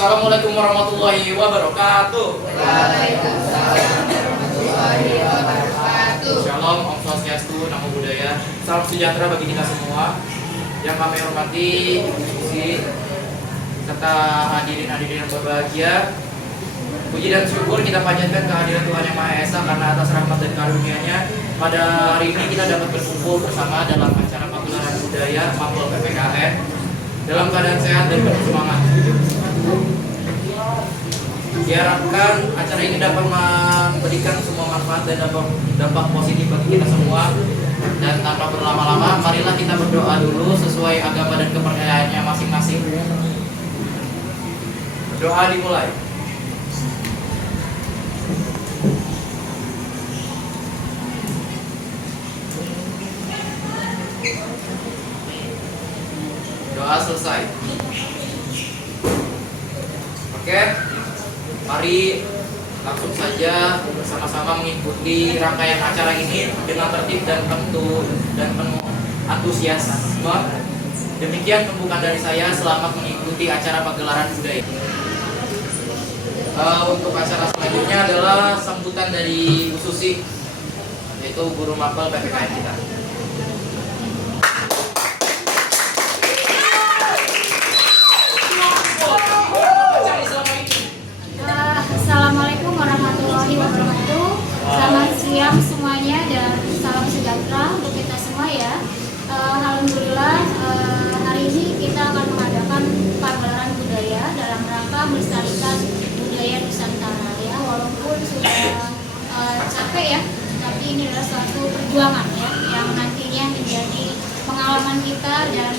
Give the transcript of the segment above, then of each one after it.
Assalamualaikum warahmatullahi wabarakatuh. Waalaikumsalam warahmatullahi wabarakatuh. Shalom, Om Swastiastu, Namo Buddhaya. Salam sejahtera bagi kita semua. Yang kami hormati, diskusi serta hadirin-hadirin yang berbahagia. Puji dan syukur kita panjatkan kehadiran Tuhan Yang Maha Esa karena atas rahmat dan karunia-Nya pada hari ini kita dapat berkumpul bersama dalam acara pagelaran budaya Mapel PPKN dalam keadaan sehat dan penuh semangat. Diharapkan acara ini dapat memberikan semua manfaat dan dampak positif bagi kita semua. Dan tanpa berlama-lama, marilah kita berdoa dulu sesuai agama dan kepercayaannya masing-masing. Doa dimulai. Doa selesai. Oke, mari langsung saja bersama-sama mengikuti rangkaian acara ini dengan tertib dan penuh antusiasme. Demikian pembukaan dari saya. Selamat mengikuti acara pagelaran budaya. Untuk acara selanjutnya adalah sambutan dari Bu Susi, yaitu guru mapel PPKN kita. Assalamualaikum warahmatullahi wabarakatuh. Selamat siang semuanya dan salam sejahtera untuk kita semua ya. Alhamdulillah hari ini kita akan mengadakan pagelaran budaya dalam rangka melestarikan budaya Nusantara ya. Walaupun sudah capek ya, tapi ini adalah suatu perjuangan ya yang nantinya menjadi pengalaman kita dan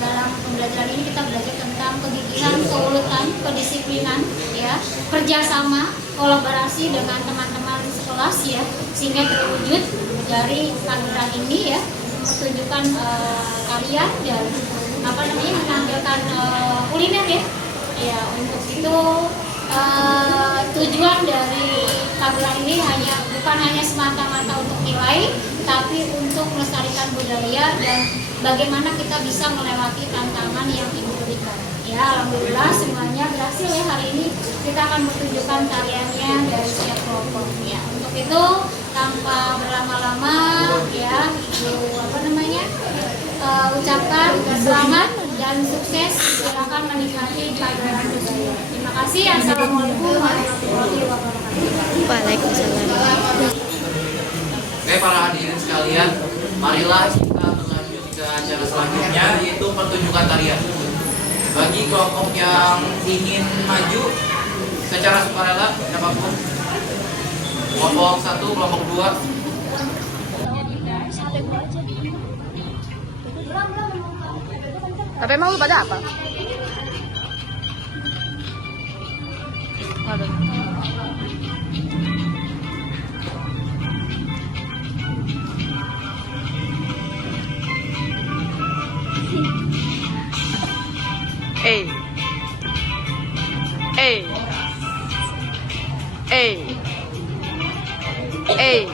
dalam pembelajaran ini kita belajar tentang kegigihan, keuletan, kedisiplinan, ya, kerjasama, kolaborasi dengan teman-teman sekelas ya, sehingga terwujud dari pagelaran ini ya, mempertunjukkan karya dan menampilkan kuliner ya. Ya, untuk itu tujuan dari pagelaran ini bukan hanya semata-mata untuk nilai, tapi untuk melestarikan budaya dan bagaimana kita bisa melewati tantangan yang Ibu berikan. Ya, alhamdulillah semuanya berhasil ya hari ini. Kita akan mempertunjukkan karyanya dari setiap kelompok. Ya, untuk itu tanpa berlama-lama ya, ucapkan selamat dan sukses. Silakan menikmati pagelaran budaya. Terima kasih. Assalamualaikum warahmatullahi wabarakatuh. Waalaikumsalam. Oke, para hadirin sekalian, marilah kita berlanjut ke acara selanjutnya, yaitu pertunjukan tarian. Bagi kelompok yang ingin maju secara sukarela, siapapun, kelompok 1, kelompok 2. Tapi emang lu pada apa? Hey. Hey. Hey. Hey.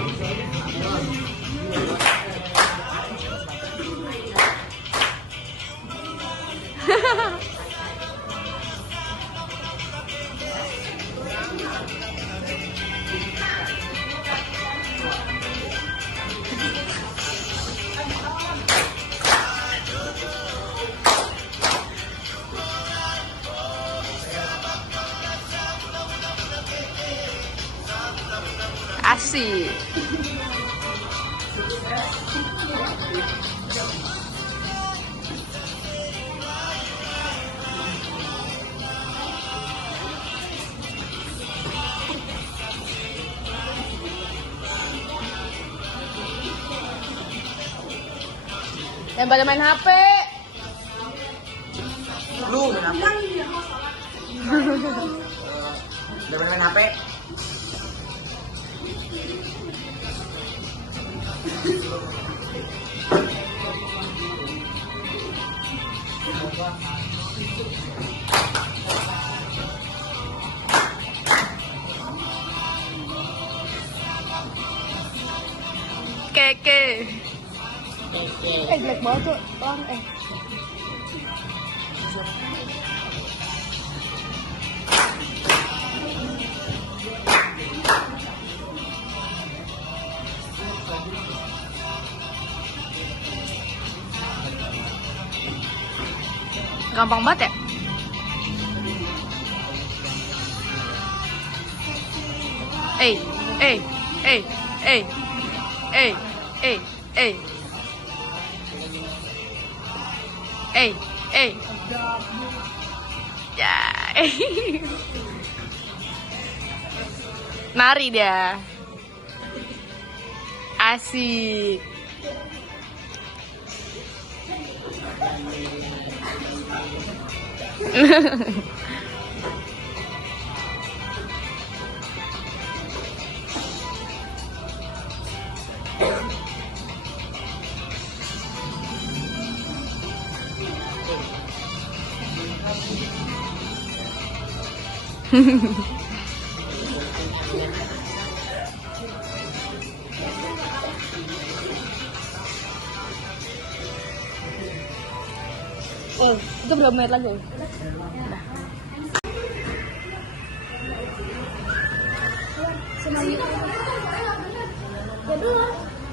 Asik. Yang pada main HP. Lu udah apa? Udah main HP? Keke. Jelek banget tuh. Gampang banget ya? Eh, eh, eh, eh, eh, eh, eh, eh, ya, nari dia, asik. Oh, itu berapa menit lagi?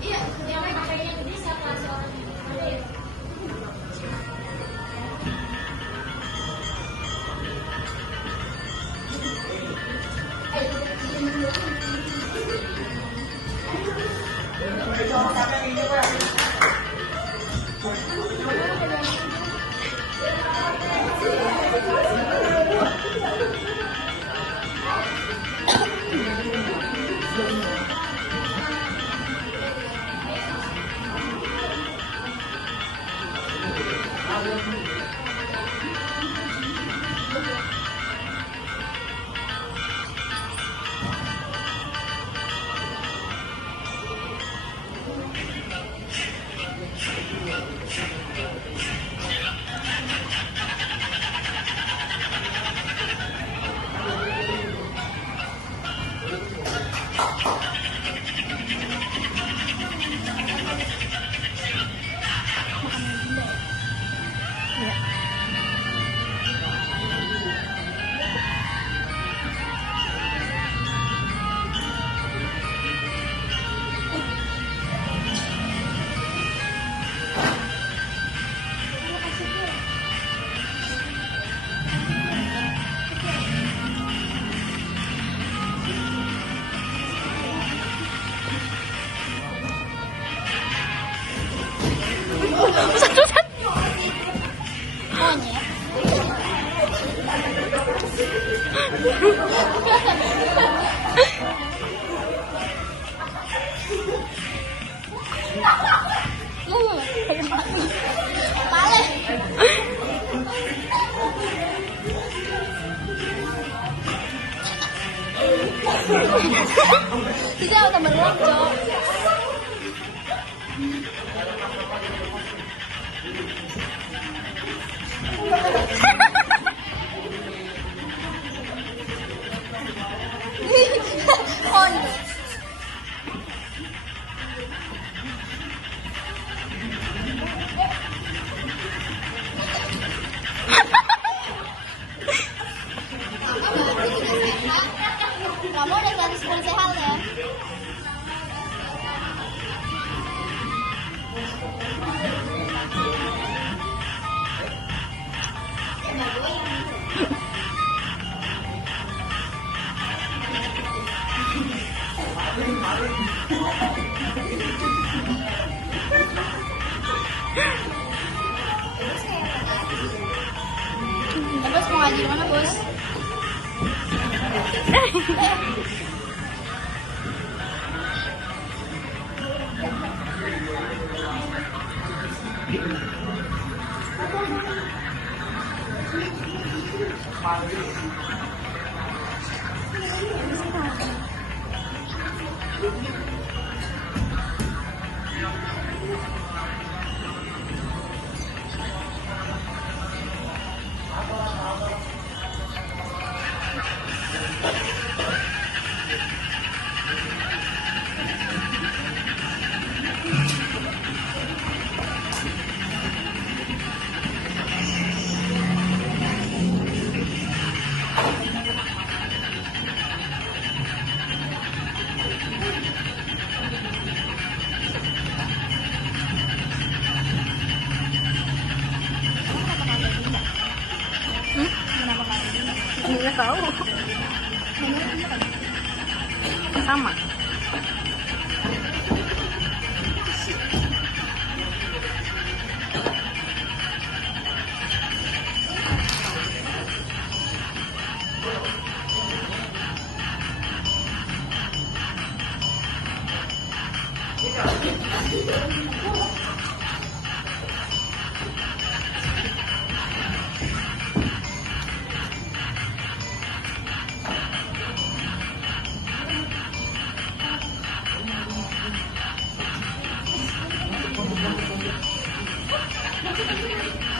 Iya, yang pakainya gede siapa seorang ada ya? Tidak, tambah lonco. On. Kamu udah ganti sepuluh sehat ya? Bos mau ngaji mana bos? tahu. Sama.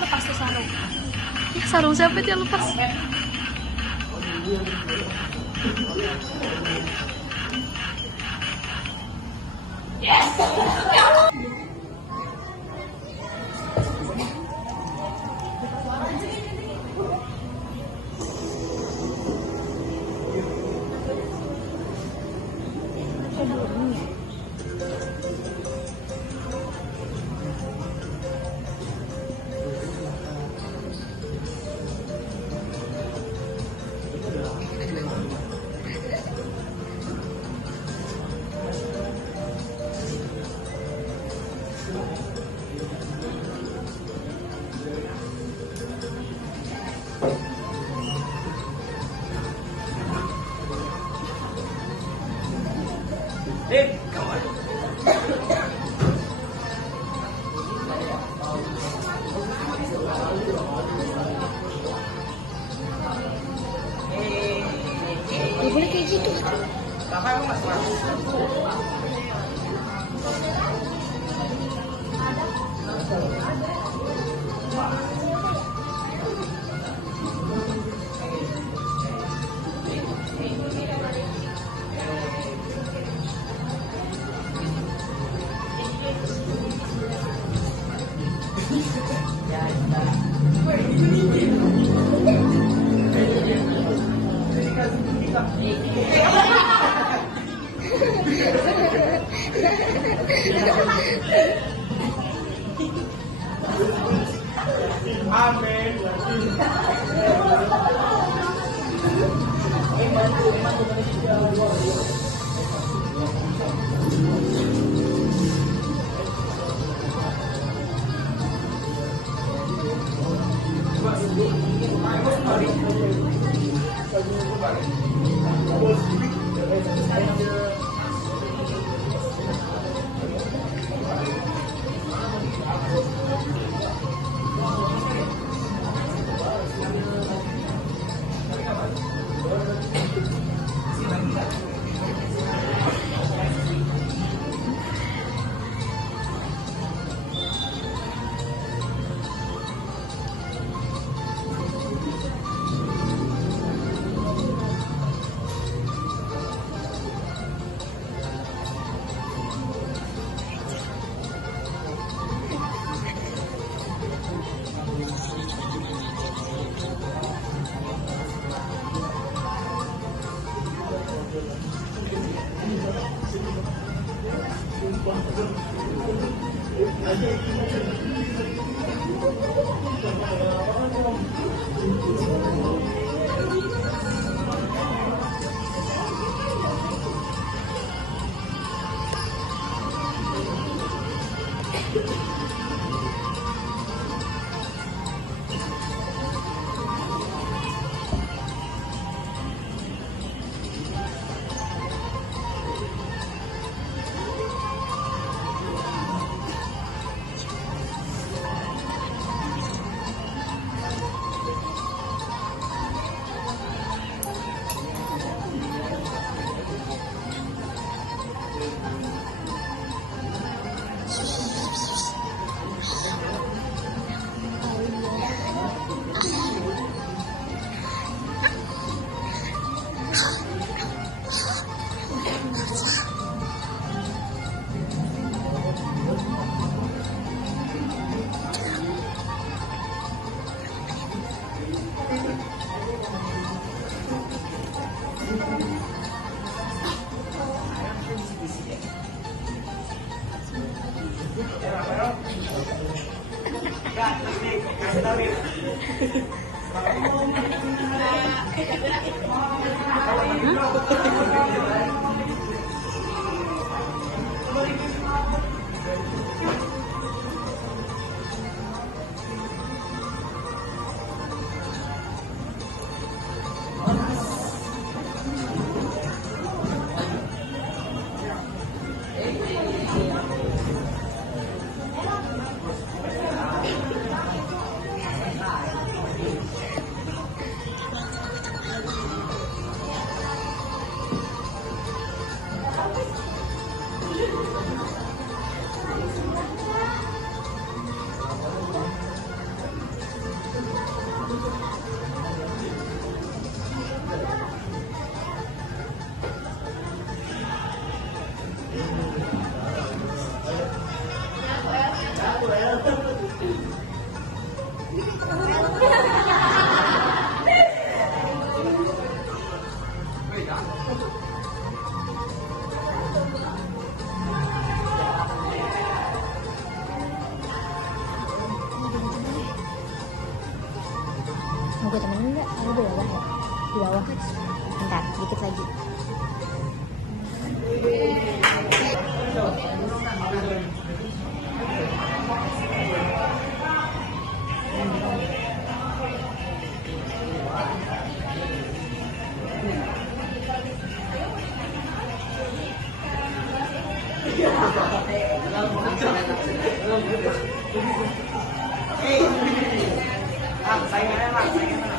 Lepas tuh sarung. Sarung siapa dia lepas? Ya boleh kayak gitu. Kakak emang nggak suka? Kasih tahu nih. Mau gue temenin nggak? Aku di bawah ya. Di bawah. Bentar, dikit lagi. Saingannya lah, saingannya lah.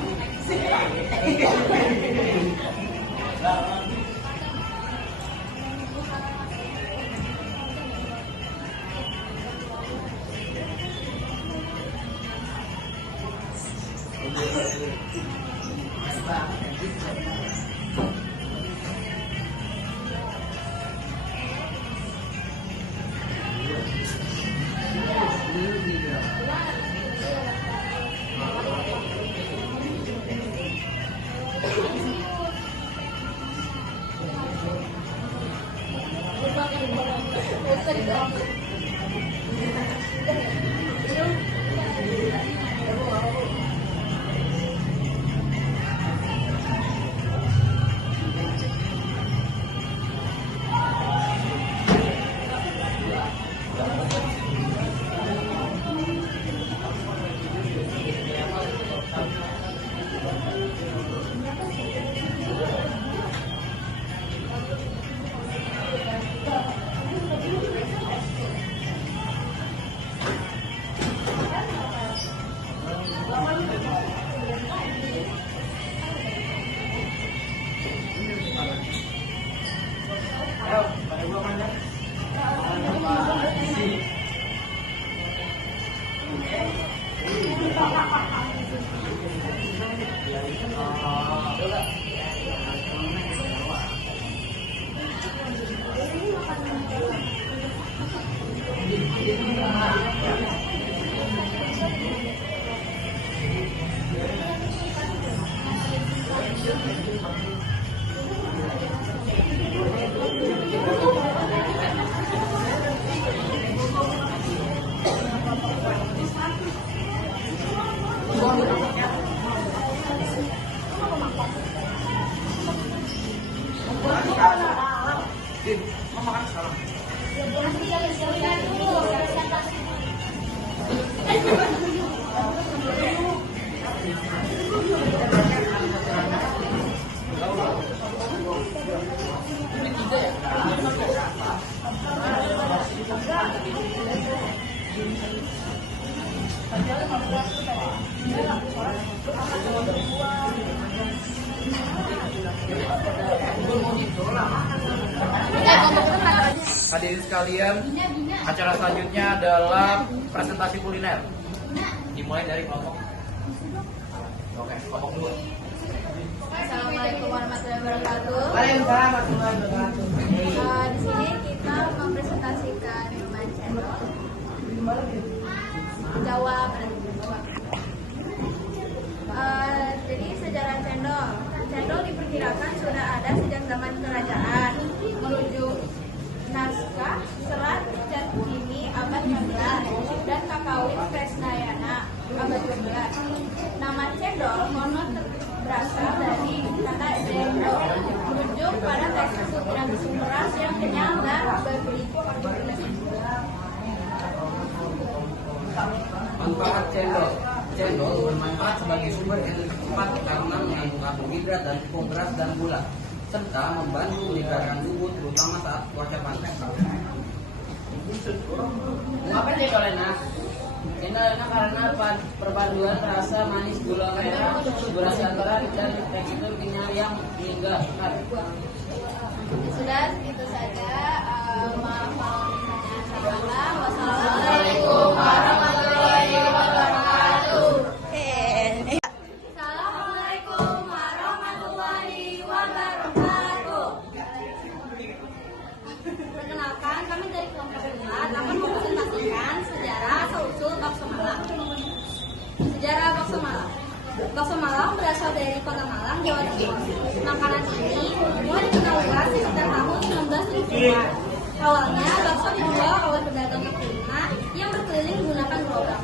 Hadirin sekalian, acara selanjutnya adalah presentasi kuliner. Dimulai dari kelompok. Oke, kelompok dulu. Assalamualaikum warahmatullahi wabarakatuh. Waalaikumsalam warahmatullahi wabarakatuh. Di sini kita mempresentasikan minuman cendol Jawa. Jadi sejarah cendol. Cendol diperkirakan sudah ada sejak zaman kerajaan. Merujuk naskah Serat Jatmini abad 16 dan Kakawin Kresnayana abad 12. Nama cendol berasal dari kata dendro, merujuk pada tekstur tiramisu beras yang kenyal dan berberlimpah. Manfaat cendol. Cendol bermanfaat sebagai sumber energi cepat karena mengandung karbohidrat dan tepung beras dan gula, serta membantu meningkatkan tubuh terutama saat cuaca panas. Mengapa cendol enak? Cendol enak karena perpaduan rasa manis gula merah, gula santan dan tekstur kenyal yang menggugah. Sudah segitu saja. Maaf kalau misalnya salah. Wassalamualaikum warahmatullahi wabarakatuh. Assalamualaikum warahmatullahi wabarakatuh. Perkenalkan, kami dari kelompok 4 akan mempresentasikan sejarah asal-usul bakso Malang. Sejarah bakso Malang. Bakso Malang berasal dari Kota Malang, Jawa Timur. Makanan ini mulai dikenal luas sekitar tahun 1970-an. Awalnya bakso dijual oleh pedagang kaki lima yang berkeliling menggunakan gerobak.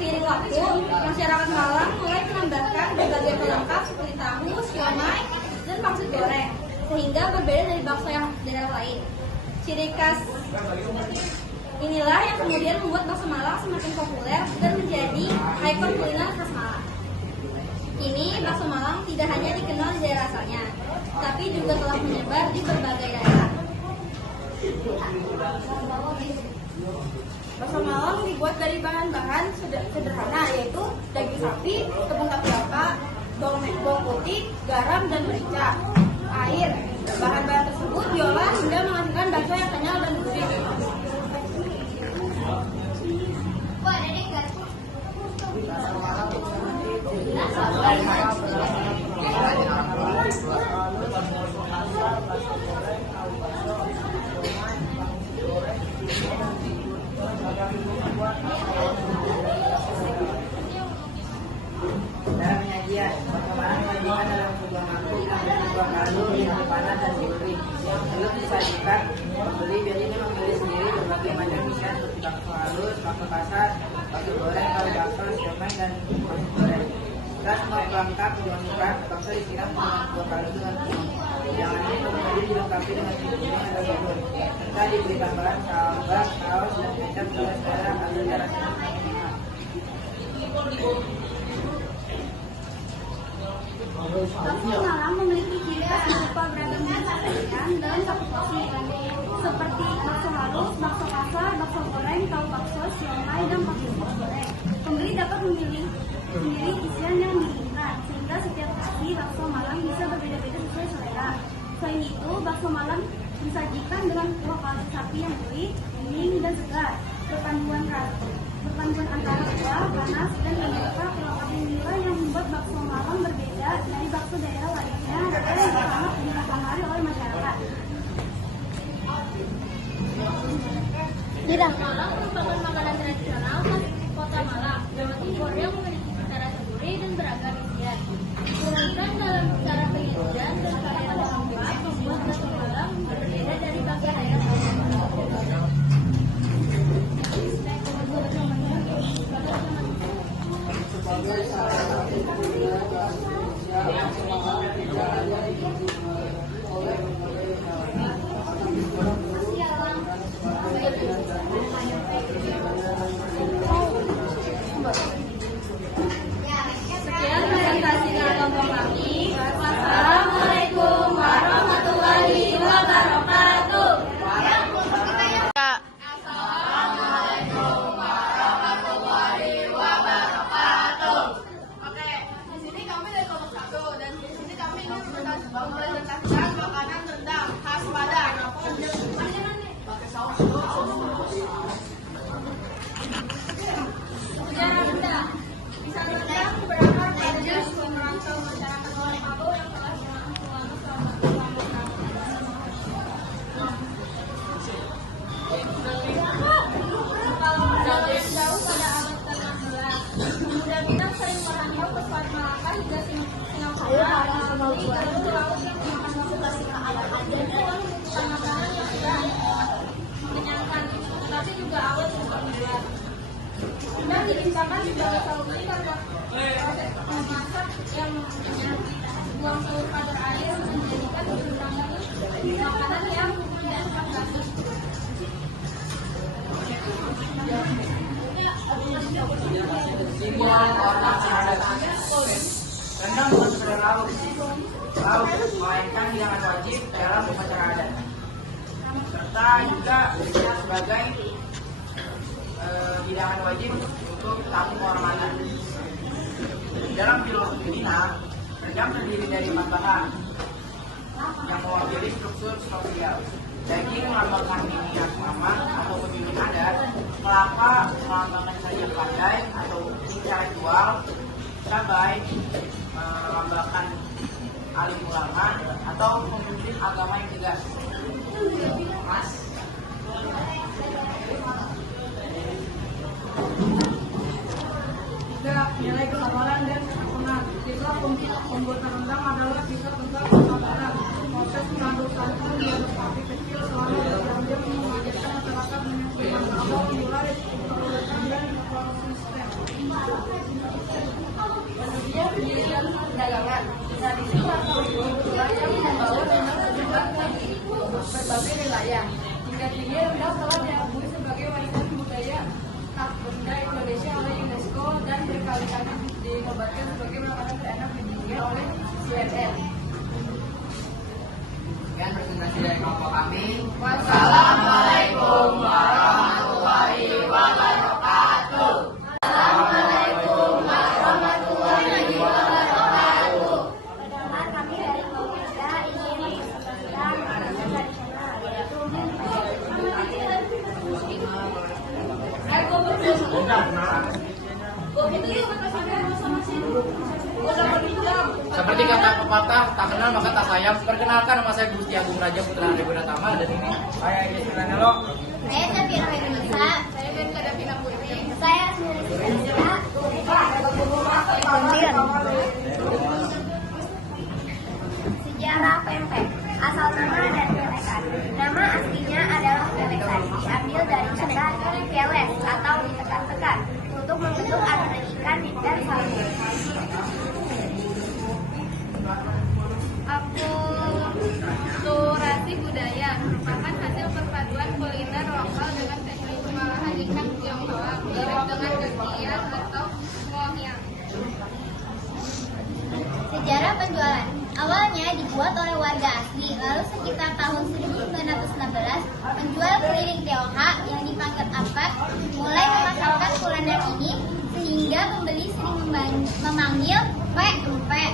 Seiring waktu, masyarakat Malang mulai menambahkan berbagai pelengkap seperti tahu, siomay, dan pangsit goreng, sehingga berbeda dari bakso yang daerah lain. Ciri khas inilah yang kemudian membuat bakso Malang semakin populer dan menjadi ikon kuliner khas Malang. Kini bakso Malang tidak hanya dikenal di daerah asalnya, tapi juga telah menyebar di berbagai daerah. Bakso Malang dibuat dari bahan-bahan sederhana, yaitu daging sapi, tepung tapioka, bawang putih, garam, dan merica, air. Bahan-bahan tersebut diolah hingga menghasilkan bakso yang kenyal dan gurih. Dalam penyajian, bagaimana menyajikan dalam sebuah mangkuk yang berbentuk kaldu yang dipanas dan digoreng. Sebelum disajikan, pembeli biasanya memilih sendiri berbagai macam isian seperti bakso halus, bakso kasar, bakso goreng, tahu bakso, siomay, dan bakso goreng. Setelah semua pelengkap dimasukkan, bakso disiram dengan buah kaldu dengan kuning. Hidangan ini kemudian dilengkapi dengan bumbunya atau bubur, serta diberi tambahan sambal, saus, dan kecap sesuai selera agar rasanya semakin enak. Bakso Malang memiliki ciri khas berupa beragam jenis sajian dalam satu porsi, seperti bakso halus, bakso kasar, bakso goreng, tahu bakso, siomay, dan pangsit goreng. Pembeli dapat memilih sendiri isian yang diinginkan, sehingga setiap porsi bakso Malang bisa berbeda-beda sesuai selera. Selain itu, bakso Malang disajikan dengan kuah kaldu sapi yang gurih, kuning, dan segar. Perpaduan antara kuah, panas, dan aneka kelengkapan inilah yang membuat bakso Malang berbeda dari bakso daerah lainnya dan sangat digemari oleh masyarakat. Malang merupakan makanan tradisional khas Kota Malang, Jawa Timur yang memiliki cita rasa gurih dan beragam isian. Keunikan dalam cara penyajian dan varian rempah membuat bakso Malang berbeda dari bakso daerah lainnya. Sekian presentasi dari kelompok kami. Wassalamualaikum warahmatullahi wabarakatuh. Oke, di sini kami dari kelompok 1 dan di sini kami ingin mempresentasikan makanan rendang khas Padang. Sejarah rendang. Pisang rendang berakar pada merantau masyarakat Minangkabau yang telah berlangsung selama 16 tahun. Kalau jauh pada abad ke-16, pemuda Minang sering merantau ke Selat Malaka hingga Singapura dan membeli garpu laut yang memakan waktu dan makanan yang sudah mengenyangkan, tetapi juga awet untuk dibuat. Dan diciptakan sebagai solusi karena proses memasak yang buang seluruh kadar air menjadikan makanan yang tidak terkandung. Simbol warna adat. Rendang bukan sekedar lauk, melainkan hidangan wajib dalam upacara adat. Serta juga sebagai hidangan wajib untuk tamu kehormatan. Dalam filosofi Minang, rendang terdiri dari 4 bahan yang mewakili struktur sosial. Daging melambangkan minyak mama atau pemimpin adat, kelapa melambangkan saja pandai atau intelektual, cabai melambangkan alim ulama atau pemimpin agama yang tegas. Mas. Nilai kesabaran dan kesabaran. Kisah pembuatan rendang adalah kisah tentang kesabaran. Proses mengaduk santan di atas api kecil selama berjam-jam mengajarkan masyarakat menyaksikan awal mulai perbuatan dan konsisten. Kemudian pendirian perdagangan. Tradisi pasar kebetulan yang membawa rendang tersebar di berbagai wilayah. Hingga kini rendang telah diakui sebagai warisan budaya tak benda Indonesia oleh UNESCO dan berkali-kali dinobatkan sebagai makanan terenak di dunia oleh CNN. Sekian presentasi dari kelompok kami. Wassalamualaikum warahmatullahi wabarakatuh. Assalamualaikum warahmatullahi wabarakatuh. Pertama kami dari kelompok 3 ingin mempersembahkan makanan tradisional yaitu Seperti kata pepatah, tak kenal maka tak sayang. Perkenalkan, nama saya Gusti Agung Raja Putra Andre Gudatama, dan ini Saya Yesi Ranelo. saya Safira Renisa, Saya Benka Davina Putri. saya Asmiri Sisira. Sejarah pempek. Asal nama dan pelekan. Nama aslinya adalah pelekan, diambil dari kata peles atau ditekan-tekan untuk membentuk adonan ikan dan sagu. Akulturasi budaya merupakan hasil perpaduan kuliner lokal dengan teknik pengolahan ikan Tionghoa mirip dengan gakian atau ngohiang. Sejarah penjualan. Awalnya dibuat oleh warga asli, lalu sekitar tahun 1916, penjual keliling Tionghoa yang dipanggil Apat mulai memasarkan kuliner ini sehingga pembeli sering memanggil pempek.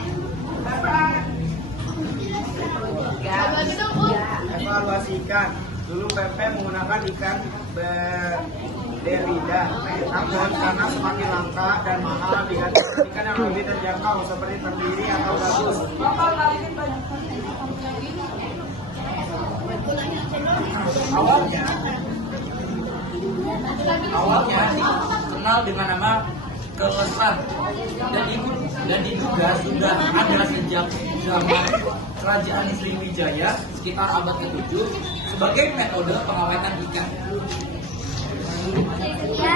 Evaluasi ikan. Dulu pempek menggunakan ikan berderida. Namun karena semakin langka dan mahal diganti ikan yang lebih terjangkau seperti terdiri atau gabus. Awalnya dikenal dengan nama kelesan dan diduga sudah ada sejak zaman Kerajaan Sriwijaya sekitar abad ke-7 sebagai metode pengawetan ikan. Sekian